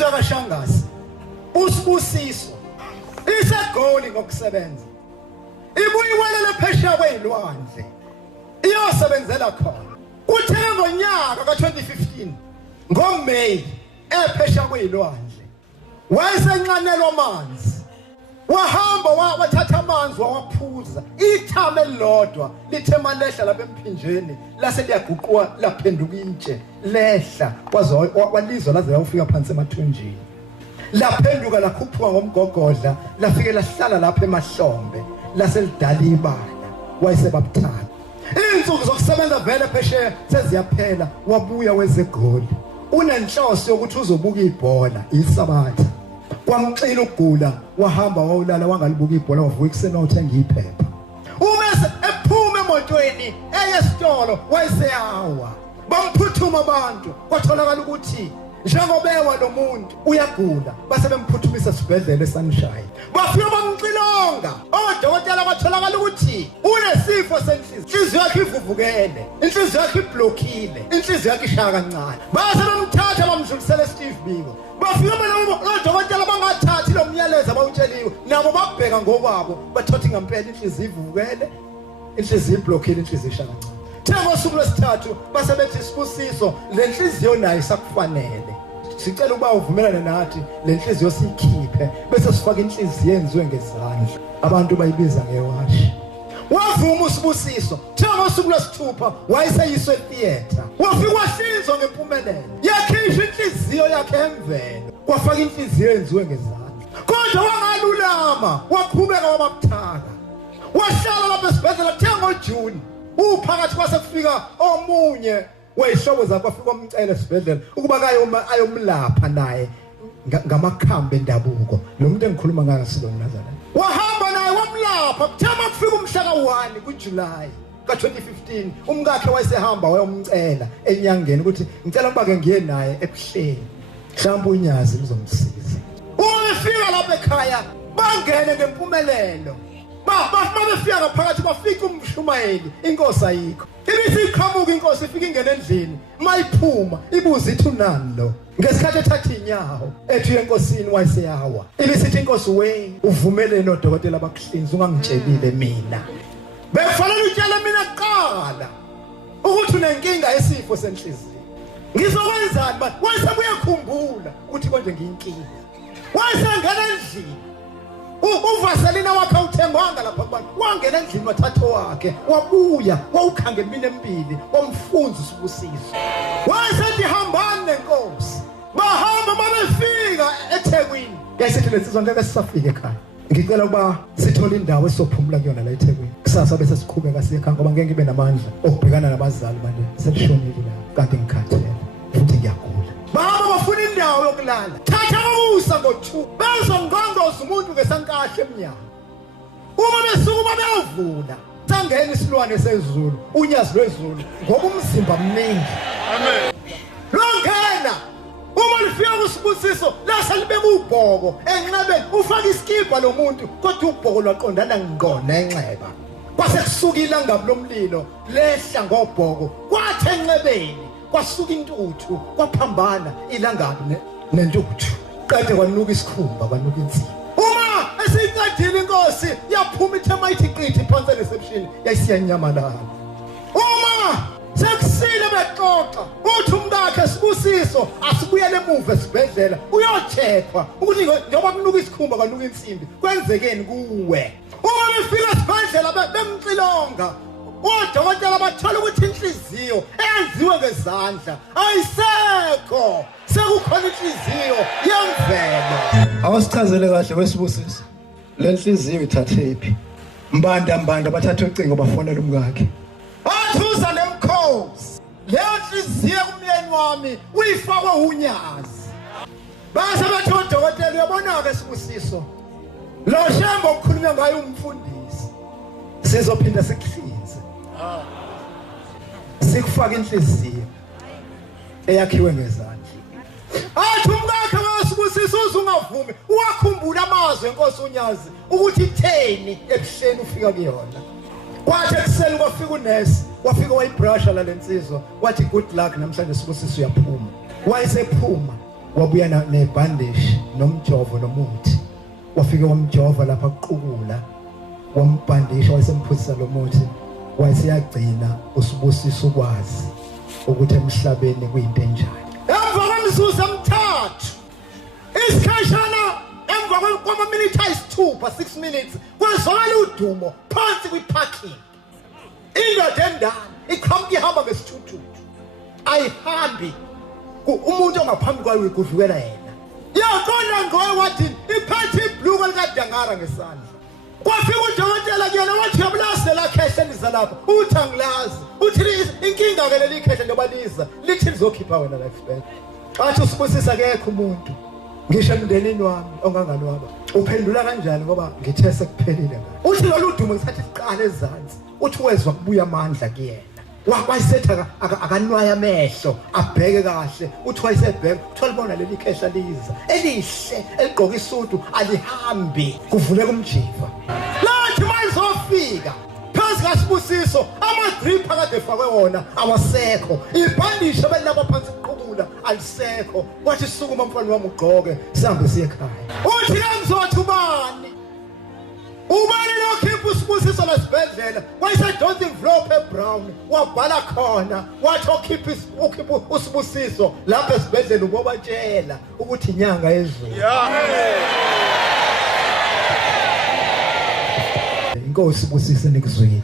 insizwa kaShangasi usibusiso isegoli ngokusebenza ibuyiwelela phesheya kwezilwandle iyosebenzela khona uthe ngonyaka ka2015 ngoMeyi ephesheya kwezilwandle wayesenqanelwa amanzi wahamba wathatha amanzi wawaphuza ithame elilodwa lithe malehla lapha emphinjeni lase liyaguqwa laphenduka intshe lehla walizwa laze layofika phansi emathunjini laphenduka lakhuphuka ngomgogodla lafike lahlala lapha emahlombe lase lidala ibala wayesebabuthatha insuku zokusebenza vele phesheya seziyaphela wabuya wezegoli unenhloso yokuthi uzobuka ibhola isabatha kwamxila ukugula wahamba wawulala wangalibuka ibhola wavuka ekuseni uthenga iphepha umase ephuma emotweni eyesitolo wayeseyawa bamphuthuma abantu kwatholakala ukuthi njengobewa lo muntu uyagula base bemphuthumisa esibhedlela eSunshine bafika bamxilonga odokotela batholakala ukuthi unesifo senhliziyo yakhe ivuvukele inhliziyo yakhe iblockile inhliziyo yakhe ishaya kancane base bamthatha bamdlulisela eSteve Biko bafika odokotela bangathathi lo myalezo abawutsheliwe nabo babheka ngokwabo bathothi ngempela inhliziyo ivuvukele inhliziyo iblockile inhliziyo ishaya kancane Thema usuku lwesithathu basebethi Sibusiso lenhliziyo nayo isakufanele sicela ukuba uvumelane nathi lenhliziyo siyikhiphe bese sifaka inhliziyo enziwe ngezandla abantu bayibiza ngewashi wavuma uSibusiso thema usuku lwesithupha wayeseyiswe theater wafika wahlinzwa ngempumelelo yakhishwa inhliziyo yakhe emvelo kwafaka inhliziyo enziwe ngezandla kodwa wangalulama waqhubeka wababuthaka wahlala lapha esibhedlela thenga ngoJuni uphakathi kwasekufika omunye weyihlobo zakhe afika umcela esibhedlela ukuba ayomlapha naye ngamakhambi endabuko lo muntu engikhuluma ngayo silo Nazareth wahamba naye wamlapha kuthema kufika umhla ka1 kuJuly ka2015 umkakhe wayesehamba wayomcela enyangeni ukuthi ngicela ukuba ke ngiye naye ebuhleni mhlawumbe unyazi lizomsiza ufika lapha ekhaya bangene ngempumelelo bafika phakathi bafika umshumayeli inkosi ayikho ibithi iqhamuka inkosi ifika ingene endlini mayiphuma ibuza ithi unani lo ngesikhathi ethatha inyawo ethi enkosini wayeseyawa ibisithi inkosi we uvumele nodokotela bakuhlinza ungangitshelile mina bekufanele utshele mina kuqala ukuthi unenkinga yesifo senhliziyo ngizokwenzani ba wayesebuye kukhumbula ukuthi konje ngiyinkinga wayesengena endlini uvaselina wakhe uthengwanga lapha kubantu wangena endlini wathatha wakhe wabuya wawukhangela mina empili wamfunza uSibusiso wayesethi hambani nenkosi bahamba babefika eThekwini yasithi lesizwe ngeke sisafike ekhaya ngicela ukuba sithole indawo esophumula kuyona la eThekwini kusasa bese siqhubeka siye ekhaya ngoba ngeke ngibe namandla okubhekana nabazali manje selishonile la kanti ngikhathele futhi ngiyagula baba bafuna indawo yokulala thatha ukusa ngo2 bezongongoza umuntu ngesankahle eminyaka uma besuka beyavula sangena isilwane sezulu unyazi lwezulu ngoba umzimba mningi amen longena uma lifika kuSibusiso lase libeka ubhoko enxebeni ufaka iskipa lo muntu kodwa ubhoko lwaqondana ngqo nenxeba kwase kusukile ngabu lomlilo lehla ngobhoko kwathi enxebeni kwasuka intuthu kwaphambana ilangabi nentuthu kade kwanuka isikhumba kwanuka insini uma esincedile inkosi yaphuma ithema ithi qithi phansi reception yayisiyanyamalala uma sekusile bexoxa uthi umkakhe Sibusiso asibuyele emuva esibhedlela uyocheckwa ukuthi njengoba kunuka isikhumba kwanuka insimbi kwenzekeni kuwe uma befika esibhedlela bemxilonga odokotela bathola ukuthi inhliziyo eyenziwe ngezandla ayisekho sekukhona inhliziyo yemvelo awasichazele kahle weSibusiso lenhliziyo ithathephi mbanda bathatha ucingo bafonela umkakhe athuza lemkhosi leyo nhliziyo kumyeni wami uyifakwe unyazi base bathi odokotela uyabona ke Sibusiso lo shembo okukhulunywa ngayo umfundisi sizophinda sikuhlinze sikufaka inhliziyo eyakhiwe ngezandla athi umkakhe waSibusiso uzungavumi wakhumbula amazwi enkosi unyazi ukuthi itheni ebuhleni ufika kuyona kwathi ekuseni kwafika unesi wafika wayibrusha la lensizwa wathi good luck namhlanje Sibusiso uyaphuma wayesephuma wabuya nebandage nomjovo nomuthi wafike wamjova lapha kuqukula wambandisha wasemphusisa lo muthi wayesiyagcina usibusiso ukwazi ukuthi emhlabeni kuyinto enjani. Emva kwemizuzu emithathu isikhashana emva kwama-minute ayisithupha 6 minutes kwezwakala udumo phansi kwi-parking. Indoda endala iqhamuka ihamba ngesithuthuthi ayihambi umuntu ongaphambi kwayo kudlukela yena. Yaqonda ngoye wathi iphethe ibhluku likadangara ngesandla. Kwafika udokotela kuyena wathi yabulase la khehle liza lapha. Uthi angilazi. Uthi inkinga ke leli khehle ndoba liza lithi lizokhipha wena la expert. Athi usibusisa kekho umuntu. Ngisho emndenini wami ongangani waba. Uphendula kanjani ngoba ngithe sekuphelile ngani. Uthi lolu dumo ngisathi siqala ezansi. Uthi wezwa kubuya amandla kuyena. Wayisetha akanwaya amehlo abheke kahle. Uthi wayesebheka utholibona leli khehla liza elihle eligqoka isudu alihambi kuvuleka umjiva. Lathi mayizofika phansi kaSibusiso ama-drip akade efakwe wona awasekho. Ibhandisha belapha phansi kuqhubula alisekho. Wathi sukuma mfana wami ugqoke sihambe siye ekhaya. Uthi kangizothi ubani? Ubani lokhipha uSibusiso lesibhedlela wayese-Don't envelope ebrown wabhala khona wathi okhipha uSibusiso lapha esibhedlela ubobatshela ukuthi inyanga ezweni. Inkosi Sibusise nikuzwile.